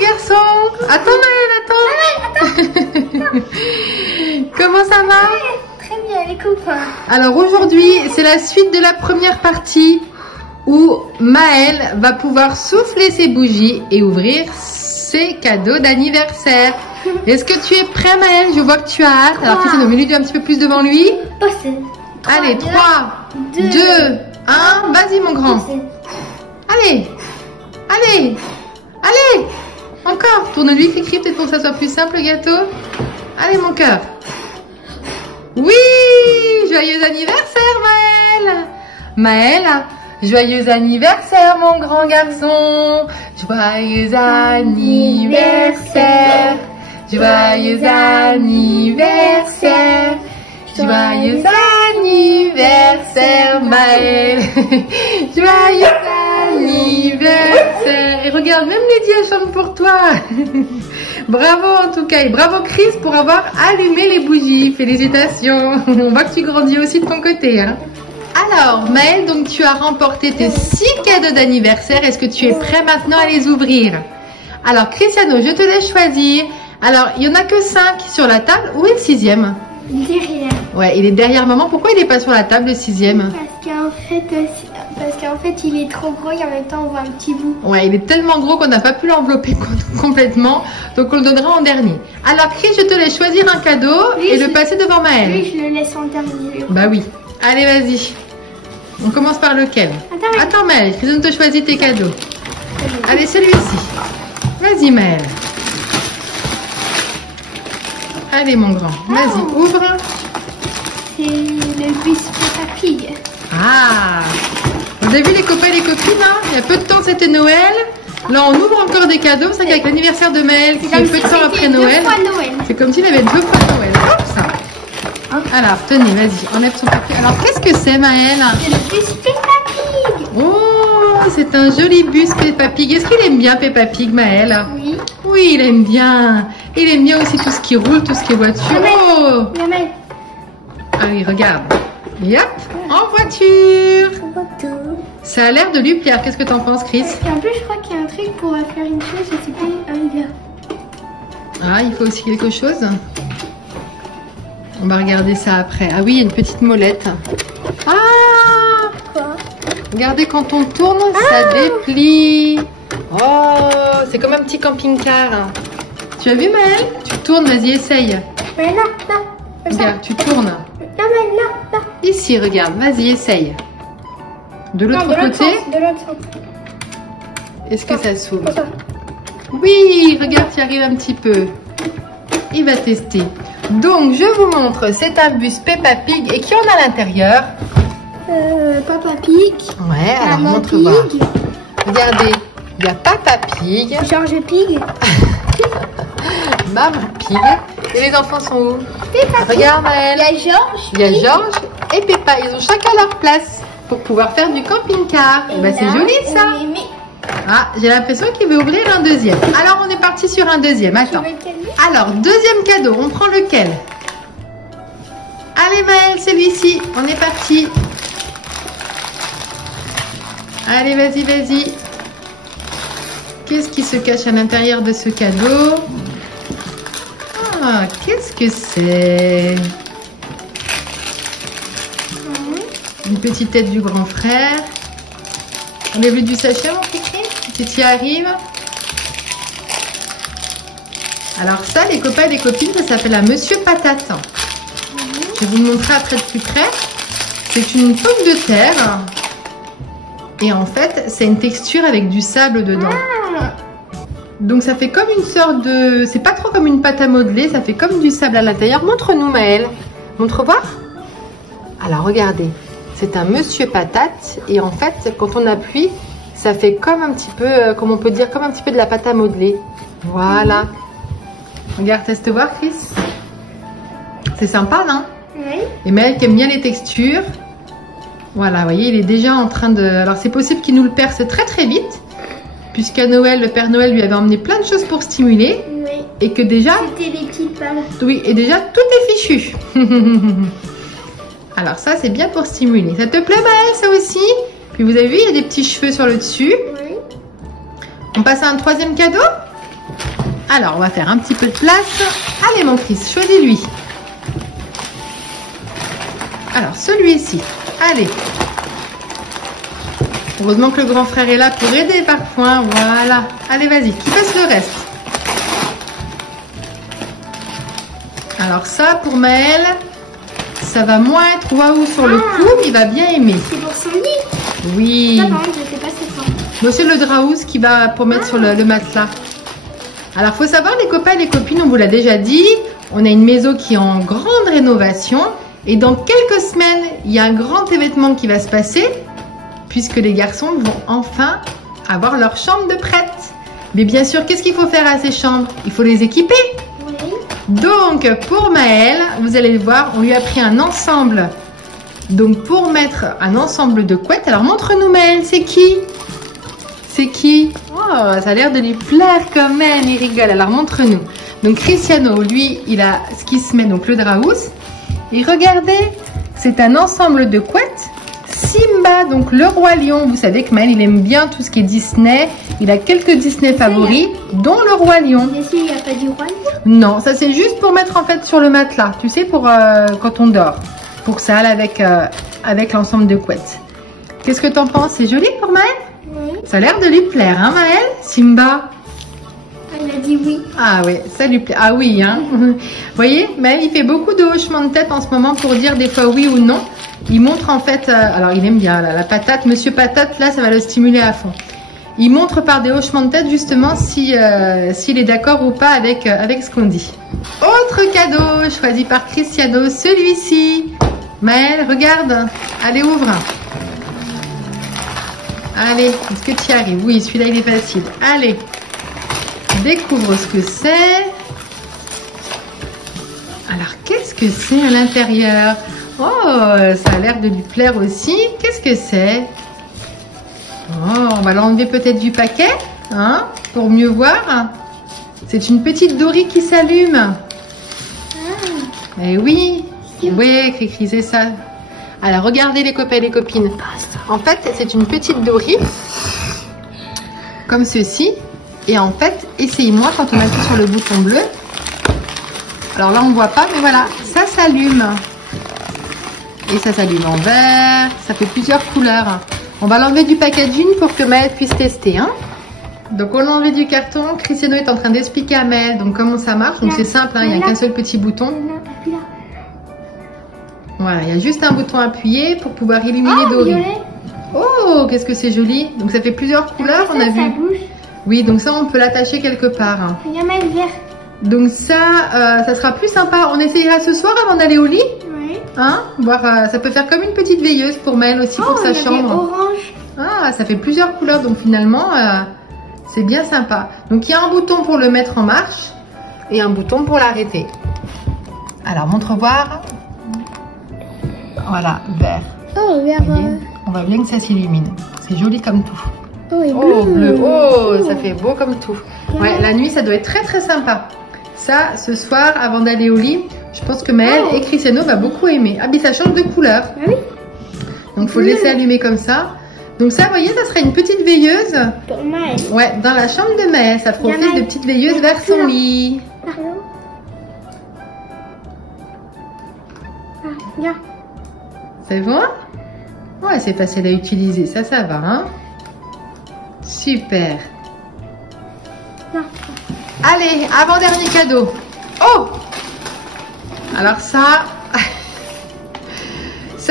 les garçons. Attends Maëlle, attends. Comment ça va? Très bien les copains. Alors aujourd'hui, c'est la suite de la première partie où Maëlle va pouvoir souffler ses bougies et ouvrir ses cadeaux d'anniversaire. Est-ce que tu es prêt Maëlle? Je vois que tu as hâte. Alors Christian, mets-lui un petit peu plus devant lui. Allez, 3, 2, 1, vas-y mon grand. Allez, allez, allez. Encore, tourne-lui, cri-cri, peut-être pour que ça soit plus simple le gâteau. Allez mon cœur. Oui, joyeux anniversaire Maëlle. Maëlle, joyeux anniversaire mon grand garçon. Joyeux anniversaire. Joyeux anniversaire. Joyeux anniversaire Maëlle. Joyeux anniversaire. Et regarde, même Lydie elle chante pour toi. Bravo en tout cas. Et bravo Chris pour avoir allumé les bougies. Félicitations. On voit que tu grandis aussi de ton côté. Hein. Alors Maëlle, donc tu as remporté tes 6 cadeaux d'anniversaire. Est-ce que tu es prêt maintenant à les ouvrir? Alors Cristiano, je te laisse choisir. Alors il n'y en a que 5 sur la table. Où est le 6e? Derrière. Ouais, il est derrière maman. Pourquoi il n'est pas sur la table le 6e? Parce qu'en fait il est trop gros et en même temps on voit un petit bout. Ouais, il est tellement gros qu'on n'a pas pu l'envelopper complètement. Donc on le donnera en dernier. Alors Chris, je te laisse choisir un cadeau et le passer devant Maëlle. Oui, je le laisse en dernier. Bah oui. Allez, vas-y. On commence par lequel? Attends Maëlle, Chris, on te choisit tes cadeaux. Allez, celui-ci. Vas-y Maëlle. Allez mon grand, vas-y, ouvre. C'est le bus Peppa Pig. Ah, vous avez vu les copains et les copines, hein? Il y a peu de temps c'était Noël. Là on ouvre encore des cadeaux. C'est qu'avec l'anniversaire de Maëlle qui est peu de temps après Noël, c'est comme s'il avait 2 fois Noël. Hop ça. Alors tenez, vas-y, enlève son papier. Alors qu'est-ce que c'est Maëlle? C'est le bus Peppa Pig. Oh, c'est un joli bus Peppa Pig. Est-ce qu'il aime bien Peppa Pig Maëlle? Oui. Oui, il aime bien. Il aime bien aussi tout ce qui roule, tout ce qui est voiture. Oh. Ah oui, regarde. Et hop, en voiture. Ça a l'air de lui plaire. Qu'est-ce que t'en penses, Chris? Et en plus, je crois qu'il y a un truc pour faire une chose, je sais pas, un gars. Ah, il faut aussi quelque chose. On va regarder ça après. Ah oui, il y a une petite molette. Ah! Quoi? Regardez, quand on tourne, ça déplie. Oh, c'est comme un petit camping-car. Tu as vu, Maëlle? Tu tournes, vas-y, essaye. Mais là. Regarde, tu tournes. Là. Ici, regarde, vas-y, essaye. De l'autre côté. De l'autre sens. Est-ce que ça s'ouvre? Oui, regarde, tu arrives un petit peu. Il va tester. Donc, je vous montre, c'est un bus Peppa Pig. Et qui en a à l'intérieur? Papa Pig. Ouais, alors Maman montre-moi. Pig. Regardez, il y a Papa Pig. George Pig. Maman Pig. Et les enfants sont où? Peppa Pig. Regarde, Maëlle. Il y a George. Il y a George et Peppa. Ils ont chacun leur place pour pouvoir faire du camping-car. Et ben, c'est joli ça. Ah, j'ai l'impression qu'il veut ouvrir un deuxième. Alors, on est parti sur un deuxième. Attends. Alors, deuxième cadeau. On prend lequel? Allez, Maëlle, celui-ci. On est parti. Allez, vas-y, vas-y. Qu'est-ce qui se cache à l'intérieur de ce cadeau? Ah, qu'est-ce que c'est? Une petite tête du grand frère. On est vu du sachet, mon petit? Si tu y arrives. Alors ça, les copains et les copines, ça s'appelle un Monsieur Patate. Je vais vous le montrer après de plus près. C'est une pomme de terre. Et en fait, c'est une texture avec du sable dedans. Donc ça fait comme une sorte de... C'est pas trop comme une pâte à modeler, ça fait comme du sable à l'intérieur. Montre-nous Maëlle. Montre voir. Alors regardez, c'est un Monsieur Patate. Et en fait, quand on appuie, ça fait comme un petit peu, comme on peut dire, comme un petit peu de la pâte à modeler. Voilà. Regarde, teste voir Chris. C'est sympa, non? Oui. Et Maëlle qui aime bien les textures. Voilà, vous voyez, il est déjà en train de... Alors c'est possible qu'il nous le perce très très vite. Puisqu'à Noël, le Père Noël lui avait emmené plein de choses pour stimuler. Oui. Et que déjà... C'était des petites balles. Oui, et déjà tout est fichu. Alors ça, c'est bien pour stimuler. Ça te plaît Maëlle, ça aussi? Puis vous avez vu, il y a des petits cheveux sur le dessus. Oui. On passe à un troisième cadeau? Alors, on va faire un petit peu de place. Allez, mon Chris, choisis-lui. Alors, celui-ci. Allez. Heureusement que le grand frère est là pour aider parfois. Voilà. Allez, vas-y, qui fasse le reste. Alors ça, pour Maël, ça va moins être waouh sur le coup. Il va bien aimer. C'est pour son lit. Oui. Ça, par contre, je sais pas c'est ça. Monsieur le draus qui va pour mettre sur le matelas. Alors, faut savoir, les copains et les copines, on vous l'a déjà dit, on a une maison qui est en grande rénovation. Et dans quelques semaines, il y a un grand événement qui va se passer, puisque les garçons vont enfin avoir leur chambre de prête. Mais bien sûr, qu'est-ce qu'il faut faire à ces chambres? Il faut les équiper. Oui. Donc, pour Maël, vous allez le voir, on lui a pris un ensemble. Donc, pour mettre un ensemble de couettes, alors montre-nous Maël, c'est qui? C'est qui? Oh, ça a l'air de lui plaire quand même, il rigole. Alors, montre-nous. Donc, Cristiano, lui, il a ce qui se met, donc le draus. Et regardez, c'est un ensemble de couettes. Simba, donc le roi lion. Vous savez que Maël, il aime bien tout ce qui est Disney. Il a quelques Disney favoris, dont le roi lion. Mais si, il n'y a pas du roi lion? Non, ça c'est juste pour mettre en fait sur le matelas. Tu sais, pour quand on dort. Pour ça, là, avec l'ensemble de couettes. Qu'est-ce que t'en penses? C'est joli pour Maël? Oui. Ça a l'air de lui plaire, hein Maël? Simba? Elle a dit oui. Ah oui, ça lui plaît. Ah oui, hein. Vous voyez, Maël, il fait beaucoup de hochements de tête en ce moment pour dire des fois oui ou non. Il montre en fait, alors il aime bien la patate. Monsieur Patate, là, ça va le stimuler à fond. Il montre par des hochements de tête justement s'il est d'accord ou pas avec ce qu'on dit. Autre cadeau choisi par Cristiano, celui-ci. Maël, regarde. Allez, ouvre. Allez, est-ce que tu y arrives? Oui, celui-là, il est facile. Allez. Découvre ce que c'est. Alors, qu'est-ce que c'est à l'intérieur? Oh, ça a l'air de lui plaire aussi. Qu'est-ce que c'est? Oh, on va l'enlever peut-être du paquet, hein, pour mieux voir. C'est une petite dorie qui s'allume. Eh oui. Oui, Cricri, c'est ça. Alors, regardez les copains et les copines. En fait, c'est une petite dorie. Comme ceci. Et en fait, essayez-moi quand on appuie sur le bouton bleu. Alors là, on ne voit pas, mais voilà, ça s'allume. Et ça s'allume en vert. Ça fait plusieurs couleurs. On va l'enlever du packaging pour que Maël puisse tester. Hein. Donc, on l'a enlevé du carton. Cristiano est en train d'expliquer à Maël donc, comment ça marche. Donc, c'est simple, hein, il n'y a qu'un seul petit bouton. Voilà, il y a juste un bouton appuyé pour pouvoir illuminer Dory. Oh, qu'est-ce que c'est joli. Donc, ça fait plusieurs couleurs, on a vu. Oui, donc ça, on peut l'attacher quelque part. Il y a Maël vert. Donc ça, ça sera plus sympa. On essayera ce soir avant d'aller au lit. Oui. Hein, voir, ça peut faire comme une petite veilleuse pour Maël aussi, pour sa chambre. Orange. Ah, ça fait plusieurs couleurs. Donc finalement, c'est bien sympa. Donc il y a un bouton pour le mettre en marche et un bouton pour l'arrêter. Alors, montre voir. Voilà, vert. Oh, vert. On voit bien que ça s'illumine. C'est joli comme tout. Oh, et oh, bleu. Oh, ça fait beau comme tout. Ouais, la nuit, ça doit être très très sympa. Ça, ce soir, avant d'aller au lit, je pense que Maël et Cristiano va beaucoup aimer. Ah, mais ça change de couleur. Ah oui. Donc, il faut le laisser allumer comme ça. Donc ça, vous voyez, ça sera une petite veilleuse. Pour Maël. Ouais, dans la chambre de Maël. Ça fera office de petite veilleuse vers son lit. Pardon. Ah, viens. C'est bon? Ouais, c'est facile à utiliser. Ça va, hein? Super. Non. Allez, avant-dernier cadeau. Oh! Alors ça,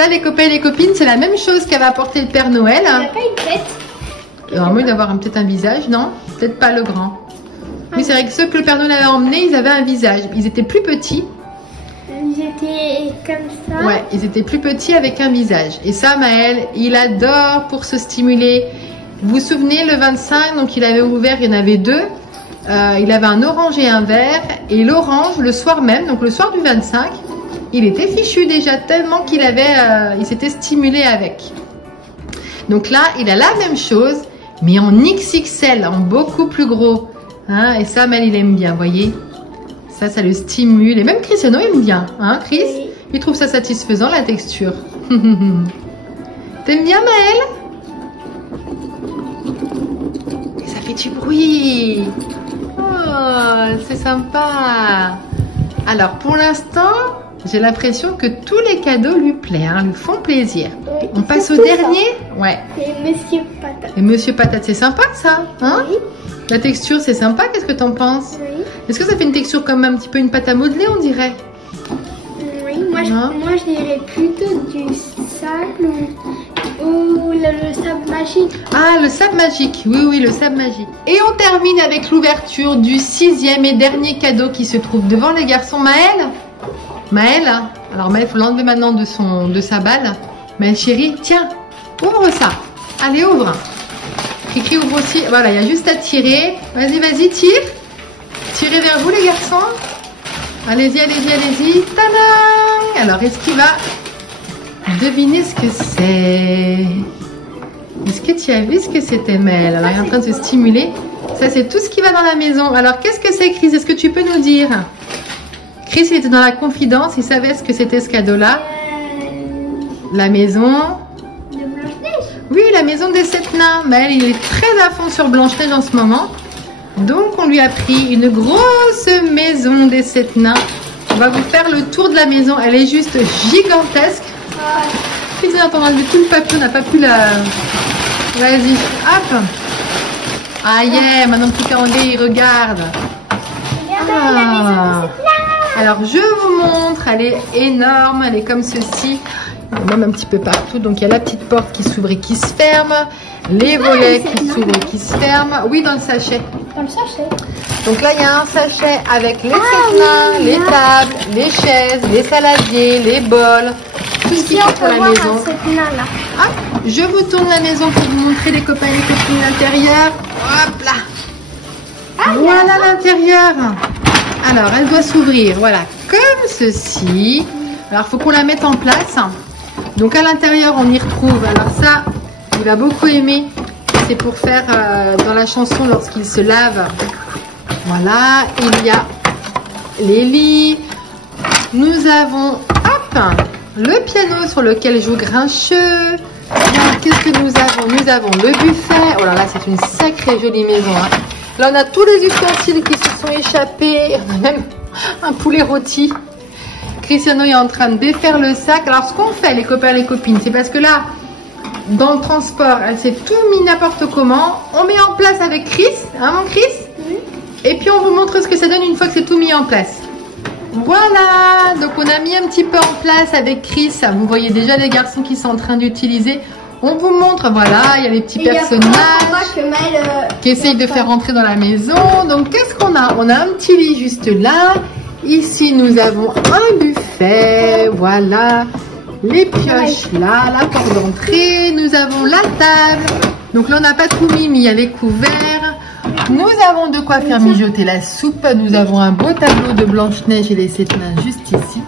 les copains et les copines, c'est la même chose qu'avait apporté le Père Noël. Il n'y a pas une tête. Normalement, il doit avoir peut-être un visage, non? Peut-être pas le grand. Mais c'est vrai que ceux que le Père Noël avait emmenés, ils avaient un visage. Ils étaient plus petits. Ils étaient comme ça. Ouais, ils étaient plus petits avec un visage. Et ça, Maël, il adore pour se stimuler. Vous vous souvenez, le 25, donc il avait ouvert, il y en avait deux. Il avait un orange et un vert. Et l'orange, le soir même, donc le soir du 25, il était fichu déjà tellement qu'il avait, il s'était stimulé avec. Donc là, il a la même chose, mais en XXL, en beaucoup plus gros. Hein, et ça, Maël, il aime bien, voyez. Ça le stimule. Et même Cristiano aime bien, hein, Chris? Oui. Il trouve ça satisfaisant, la texture. T'aimes bien, Maël? Et ça fait du bruit. Oh, c'est sympa. Alors, pour l'instant, j'ai l'impression que tous les cadeaux lui plaisent, hein, lui font plaisir. Oui, On passe au surtout dernier. Ouais. ça. Et Monsieur Patate. Et Monsieur Patate, c'est sympa ça, hein? Oui. La texture, c'est sympa. Qu'est-ce que t'en penses? Oui. Est-ce que ça fait une texture comme un petit peu une pâte à modeler, on dirait? Oui, moi Non. je dirais plutôt du sable ou le sable magique. Ah, le sable magique. Oui, oui, le sable magique. Et on termine avec l'ouverture du 6e et dernier cadeau qui se trouve devant les garçons. Maëlle? Maëlle? Alors Maëlle, il faut l'enlever maintenant de sa balle. Maëlle chérie, tiens, ouvre ça. Allez, ouvre. Cricri ouvre aussi. Voilà, il y a juste à tirer. Vas-y, vas-y, tire. Tirez vers vous les garçons. Allez-y, allez-y, allez-y. Tadam! Alors, est-ce qu'il va deviner ce que c'est? Est-ce que tu as vu ce que c'était, Maëlle? Alors, il est en train de se stimuler. Ça, c'est tout ce qui va dans la maison. Alors, qu'est-ce que c'est, Chris? Est-ce que tu peux nous dire? Chris, il était dans la confidence. Il savait ce que c'était, ce cadeau-là. La maison. De Blanche-Neige. Oui, la maison des 7 nains. Maëlle, il est très à fond sur Blanche-Neige en ce moment. Donc, on lui a pris une grosse maison des 7 nains. On va vous faire le tour de la maison. Elle est juste gigantesque. Chris, on a enlevé tout le papier. On n'a pas pu la... Vas-y, hop. Ah yeah, maintenant petit Anglais, il regarde. Regardez la maison de cette là. Alors, je vous montre. Elle est énorme. Elle est comme ceci. Même un petit peu partout. Donc, il y a la petite porte qui s'ouvre et qui se ferme. Les volets qui s'ouvrent et qui se ferment. Oui, dans le sachet. Dans le sachet. Donc là, il y a un sachet avec les nains, les tables, les chaises, les saladiers, les bols. Tout ce qu'il faut pour la maison. Ah, je vous tourne la maison pour vous montrer les copains et les copines à l'intérieur. Hop là. Voilà l'intérieur. Alors, elle doit s'ouvrir. Voilà, comme ceci. Alors, il faut qu'on la mette en place. Donc, à l'intérieur, on y retrouve. Alors ça, il va beaucoup aimer. C'est pour faire dans la chanson lorsqu'il se lave. Voilà, il y a les lits. Nous avons, hop, le piano sur lequel joue Grincheux. Qu'est-ce que nous avons? Nous avons le buffet. Oh là là, c'est une sacrée jolie maison. Hein. Là, on a tous les ustensiles qui se sont échappés. On a même un poulet rôti. Cristiano est en train de défaire le sac. Alors, ce qu'on fait, les copains et les copines, c'est parce que là, dans le transport, elle s'est tout mis n'importe comment. On met en place avec Chris, hein mon Chris? Oui. Et puis on vous montre ce que ça donne une fois que c'est tout mis en place. Voilà, donc on a mis un petit peu en place avec Chris. Vous voyez déjà les garçons qui sont en train d'utiliser. On vous montre, voilà, il y a les petits personnages qui essayent de faire rentrer dans la maison. Donc qu'est-ce qu'on a? On a un petit lit juste là. Ici nous avons un buffet, voilà. Les pioches là, la porte d'entrée, nous avons la table. Donc là on n'a pas tout mis, mais il y a les couverts. Nous avons de quoi faire mijoter la soupe. Nous avons un beau tableau de Blanche-Neige et les 7 nains juste ici.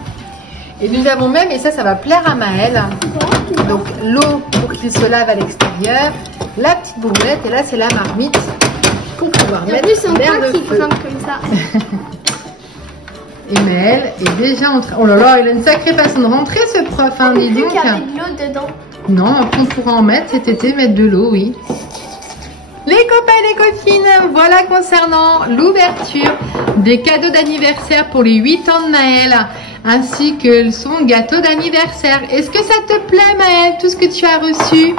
Et nous avons même, et ça va plaire à Maëlle, donc l'eau pour qu'il se lave à l'extérieur, la petite bouillette, et là c'est la marmite pour pouvoir mettre l'air de feu. Comme ça. Et Maëlle est déjà en train... Oh là là, il a une sacrée façon de rentrer ce prof, hein, dis donc. Il y avait de l'eau dedans. Non, après on pourra en mettre cet été, mettre de l'eau, oui. Les copains et les copines, voilà concernant l'ouverture des cadeaux d'anniversaire pour les 8 ans de Maëlle, ainsi que son gâteau d'anniversaire. Est-ce que ça te plaît Maëlle, tout ce que tu as reçu?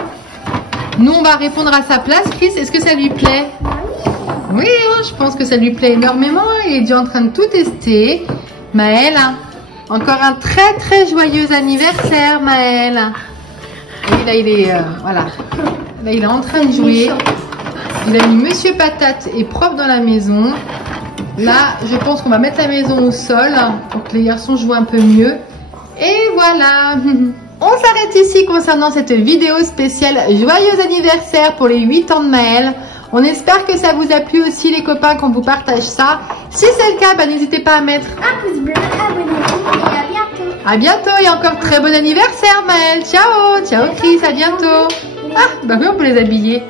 Nous, on va répondre à sa place. Chris, est-ce que ça lui plaît? Oui, je pense que ça lui plaît énormément. Il est déjà en train de tout tester. Maëlle, encore un très très joyeux anniversaire Maëlle. Et là, il est, voilà. Là, il est en train de jouer. Il a mis Monsieur Patate et prof dans la maison. Là, je pense qu'on va mettre la maison au sol pour que les garçons jouent un peu mieux. Et voilà. On s'arrête ici concernant cette vidéo spéciale joyeux anniversaire pour les 8 ans de Maëlle. On espère que ça vous a plu aussi les copains qu'on vous partage ça. Si c'est le cas, bah, n'hésitez pas à mettre un pouce bleu, abonnez-vous et à bientôt. À bientôt et encore très bon anniversaire Maëlle. Ciao, ciao Chris, à bientôt. Ah, bah oui, on peut les habiller.